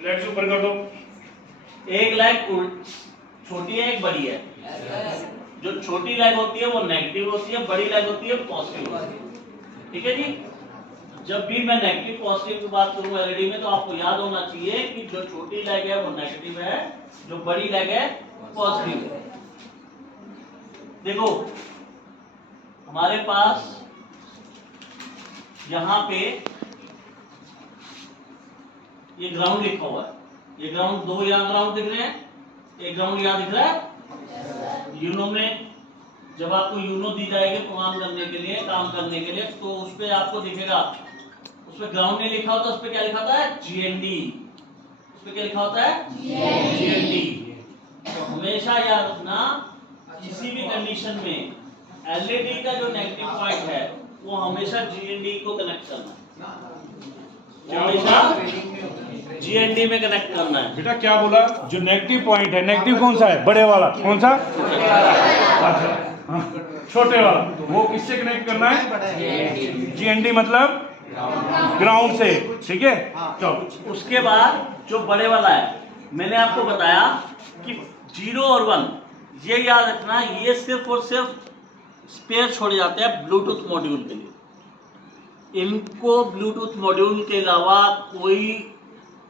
Leg ऊपर कर दो। एक लेग छोटी है एक बड़ी है। जो छोटी लेग होती है वो नेगेटिव होती है, बड़ी लेग होती है पॉजिटिव होती है। ठीक है जी। जब भी मैं नेगेटिव पॉजिटिव की बात करूं एलईडी में तो आपको याद होना चाहिए कि जो छोटी लेग है वो नेगेटिव है, जो बड़ी लेग है पॉजिटिव है। देखो हमारे पास यहां पे ये ग्राउंड लिखा हुआ है, ये ग्राउंड दो यहां ग्राउंड दिख रहे हैं, एक ग्राउंड यहां दिख रहा है। यूनो में जब आपको यूनो दी जाएगी प्रोग्राम करने के लिए, काम करने के लिए, तो उस पर आपको दिखेगा, उस पर ग्राउंड नहीं लिखा होता, उस पर क्या लिखा होता है जीएनडी। उस पर क्या लिखा होता है जीएनडी। तो हमेशा याद रखना किसी भी कंडीशन में एलईडी का जो नेगेटिव पॉइंट है वो हमेशा जीएनडी को कनेक्ट करना है, हमेशा जीएनडी में कनेक्ट करना है। बेटा क्या बोला? जो नेगेटिव पॉइंट है, नेगेटिव कौन सा है? बड़े वाला। कौन सा? छोटे वाला। वो किससे कनेक्ट करना है? जीएनडी मतलब ग्राउंड से। ठीक है, चलो। उसके बाद जो बड़े वाला है, मैंने आपको बताया कि 0 और 1 ये याद रखना, ये सिर्फ और सिर्फ स्पेयर छोड़े जाते हैं ब्लूटूथ मॉड्यूल के लिए। इनको ब्लूटूथ मॉड्यूल के अलावा कोई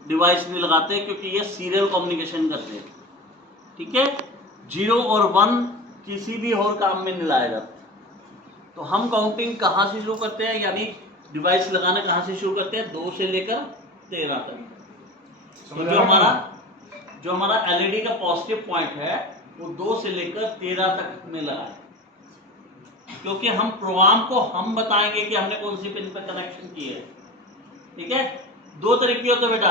डिवाइस नहीं लगाते क्योंकि ये सीरियल कम्युनिकेशन करते हैं। ठीक है, 0 और 1 किसी भी और काम में नहीं लाया जाता। तो हम काउंटिंग कहाँ से शुरू करते हैं, यानी डिवाइस लगाना कहाँ से शुरू करते हैं? 2 से लेकर 13 तक। तो जो हमारा एलईडी का पॉजिटिव पॉइंट है वो 2 से लेकर 13 तक में लगाए, क्योंकि हम प्रोग्राम को हम बताएंगे कि हमने कौन सी पिन पर कनेक्शन की है। ठीक है, 2 तरीके होते हैं बेटा।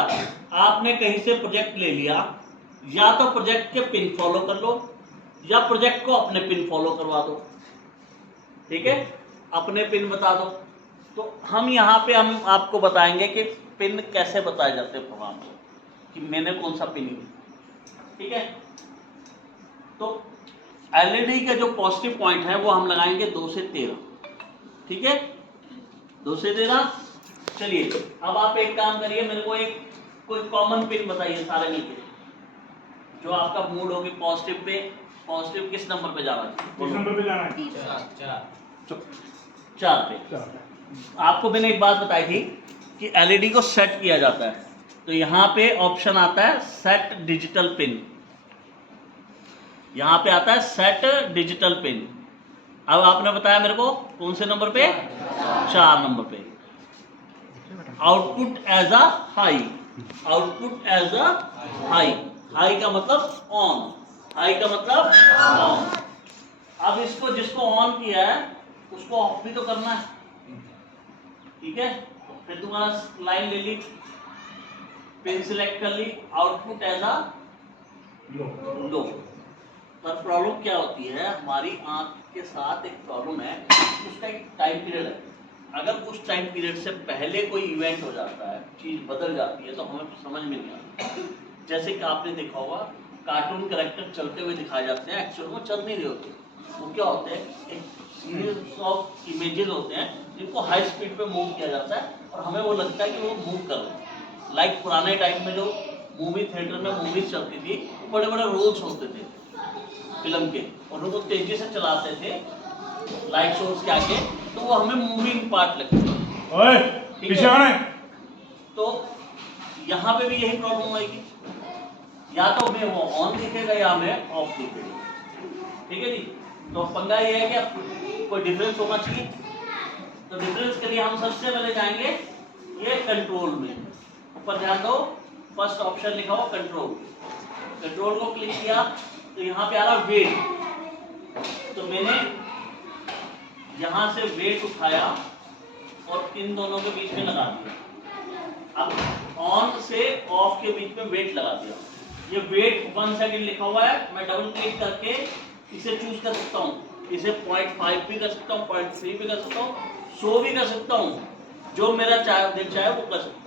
आपने कहीं से प्रोजेक्ट ले लिया, या तो प्रोजेक्ट के पिन फॉलो कर लो या प्रोजेक्ट को अपने पिन फॉलो करवा दो। ठीक है, अपने पिन बता दो। तो हम यहाँ पे हम आपको बताएंगे कि पिन कैसे बताए जाते हैं प्रोग्राम को, कि मैंने कौन सा पिन किया। ठीक है, तो एलईडी का जो पॉजिटिव पॉइंट है वो हम लगाएंगे 2 से 13। ठीक है, 2 से 13। चलिए अब आप एक काम करिए, मेरे को एक कोई कॉमन पिन बताइए सारे मिलकर, जो आपका मूड होगी पॉजिटिव पे। पॉजिटिव किस नंबर पे जाना चाहिए? किस नंबर पे जाना है? 4 पे। आपको मैंने एक बात बताई थी कि एलईडी को सेट किया जाता है, तो यहाँ पे ऑप्शन आता है सेट डिजिटल पिन। यहाँ पे आता है सेट डिजिटल पिन। अब आपने बताया मेरे को कौन से नंबर पे? 4 नंबर पे। Output as a high. Output as a high. High का मतलब ऑन, हाई का मतलब ऑन। अब इसको जिसको ऑन किया है उसको ऑफ भी तो करना है। ठीक है, फिर तुम्हारा लाइन ले ली, पिन सिलेक्ट कर ली, आउटपुट एज अ लो। पर प्रॉब्लम क्या होती है, हमारी आंख के साथ एक प्रॉब्लम है, उसका एक टाइम पीरियड है। अगर उस टाइम पीरियड से पहले कोई इवेंट हो जाता है, चीज बदल जाती है, तो हमें समझ में नहीं आता। जैसे कि आपने देखा होगा कार्टून कैरेक्टर चलते हुए दिखाए जाते हैं, एक्चुअल में चल नहीं रहे होते। वो क्या होते हैं, एक सीरीज ऑफ इमेजेस होते हैं जिनको हाई स्पीड पे मूव किया जाता है और हमें वो लगता है कि वो मूव कर रहे हैं। लाइक पुराने टाइम में जो मूवी थिएटर में मूवीज चलती थी, वो बड़े बड़े रोल्स होते थे फिल्म के, और उनको तेजी से चलाते थे लाइट शोज के आगे, तो वो हमें मूविंग पार्ट लगते थे। ओए, पीछे आना है। तो यहाँ पे भी यही प्रॉब्लम आएगी, या तो हमें वो ऑन दिखेगा या हमें ऑफ दिखेगा। ठीक है जी, तो पंगा ये है कि कोई डिफरेंस होना चाहिए। तो डिफरेंस के लिए हम सबसे पहले जाएंगे ये कंट्रोल में। ऊपर ध्यान दो, फर्स्ट ऑप्शन लिखा हुआ कंट्रोल। कंट्रोल को क्लिक किया तो यहाँ पे आ रहा वेट। तो मैंने यहाँ से वेट उठाया और इन दोनों के बीच में लगा दिया। अब ऑन से ऑफ के बीच में वेट लगा दिया। ये वेट 1 सेकंड लिखा हुआ है, मैं डबल क्लिक करके इसे चूज कर सकता हूँ। इसे 0.5 भी कर सकता हूँ, 0.3 भी कर सकता हूँ, 100 भी कर सकता हूँ। जो मेरा दिल चाहे वो कर सकता हूँ।